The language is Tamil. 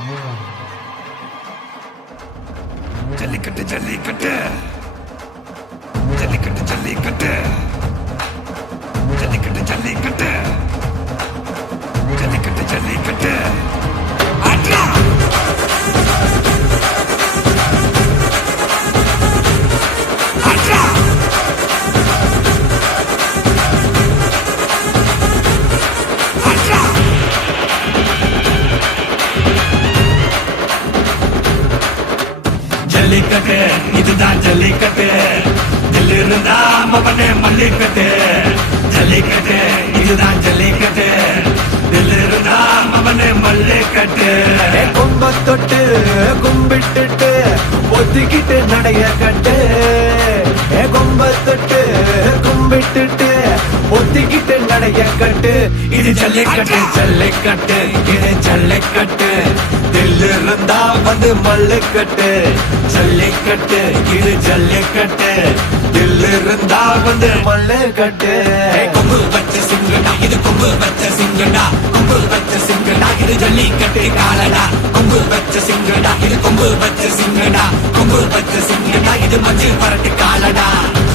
ஜல்லிக்கட்டு ஜல்லிக்கட்டு ஜல்லிக்கட்டு ஜல்லிக்கட்டு ஜல்லிக்கட்டு ஜல்லிக்கட்டு ஜல்லிக்கட்டு ஜல்லிக்கட்டு ஆட்ரா ஆட்ரா ஆட்ரா ஜல்லிக்கட்டு இதுதான் ஜல்லிக்கட்டு தில் இருந்தா மவனே மல்லிக்கட்டு ஜல்லிக்கட்டு இதுதான் ஜல்லிக்கட்டு தில் இருந்தா மவனே மல்லிக்கட்டு கும்ப தொட்டு கும்பிட்டுட்டு ஒத்திக்கிட்டு நடைய கட்டு கும்ப தொட்டு கும்பிட்டுட்டு ஒத்திக்கிட்டு நடைய கட்டு இது ஜல்லிக்கட்டு ஜல்லிக்கட்டு இது ஜல்லிக்கட்டு தில் இருந்தா வந்து மல்லுக்கட்டு ஜல்லிக்கட்டு இது ஜல்லிக்கட்டு தில் இருந்தா வந்து மல்லுக்கட்டு கொம்பு வச்ச சிங்கடா இது கொம்பு வச்ச சிங்கடா கொம்பு வச்ச சிங்கடா இது ஜல்லிக்கட்டு காலடா கொம்பு வச்ச சிங்கடா இது கொம்பு வச்ச சிங்கடா கொம்பு வச்ச சிங்கடா இது மஞ்சள் பரட்டு காலடா